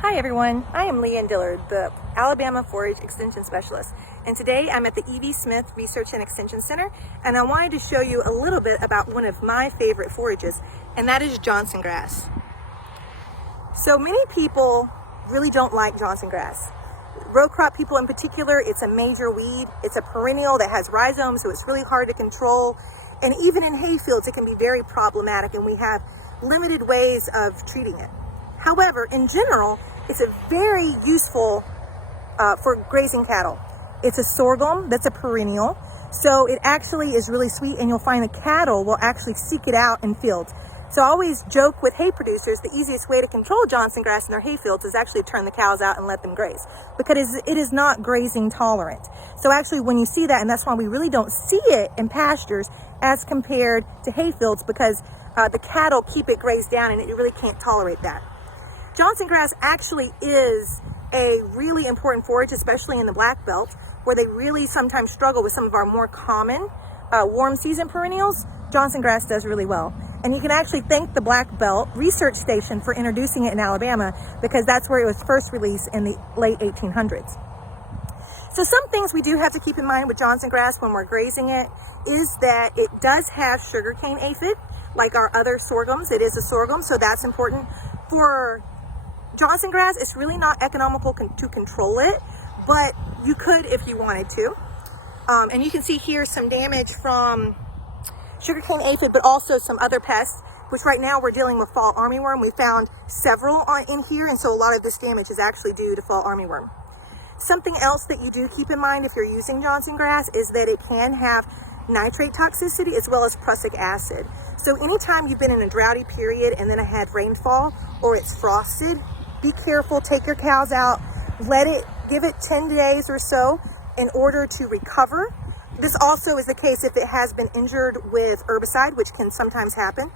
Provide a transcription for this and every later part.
Hi everyone, I am Leanne Dillard, the Alabama Forage Extension Specialist, and today I'm at the E.V. Smith Research and Extension Center, and I wanted to show you a little bit about one of my favorite forages, and that is Johnsongrass. So many people really don't like Johnsongrass. Row crop people in particular, it's a major weed. It's a perennial that has rhizomes, so it's really hard to control, and even in hay fields it can be very problematic, and we have limited ways of treating it. However, in general, it's a very useful for grazing cattle. It's a sorghum that's a perennial, so it actually is really sweet, and you'll find the cattle will actually seek it out in fields. So I always joke with hay producers, the easiest way to control Johnsongrass in their hay fields is actually to turn the cows out and let them graze, because it is not grazing tolerant. So actually when you see that, and that's why we really don't see it in pastures as compared to hay fields, because the cattle keep it grazed down and it really can't tolerate that. Johnsongrass actually is a really important forage, especially in the Black Belt, where they really sometimes struggle with some of our more common warm season perennials. Johnsongrass does really well. And you can actually thank the Black Belt Research Station for introducing it in Alabama, because that's where it was first released in the late 1800s. So some things we do have to keep in mind with Johnsongrass when we're grazing it is that it does have sugarcane aphid, like our other sorghums. It is a sorghum, so that's important. For Johnsongrass, it's really not economical to control it, but you could if you wanted to. And you can see here some damage from sugarcane aphid, but also some other pests, which right now we're dealing with fall armyworm. We found several in here, and so a lot of this damage is actually due to fall armyworm. Something else that you do keep in mind if you're using Johnsongrass is that it can have nitrate toxicity as well as prussic acid. So anytime you've been in a droughty period and then it had rainfall or it's frosted, be careful, take your cows out, give it 10 days or so in order to recover. This also is the case if it has been injured with herbicide, which can sometimes happen.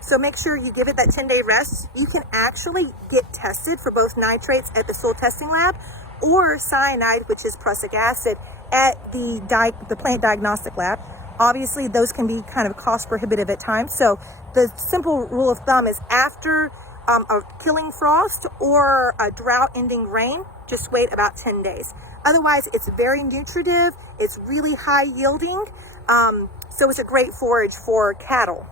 So make sure you give it that 10-day rest. You can actually get tested for both nitrates at the soil testing lab or cyanide, which is prussic acid, at the plant diagnostic lab. Obviously, those can be kind of cost prohibitive at times. So the simple rule of thumb is after a killing frost or a drought-ending rain, just wait about 10 days. Otherwise, it's very nutritive, it's really high yielding, so it's a great forage for cattle.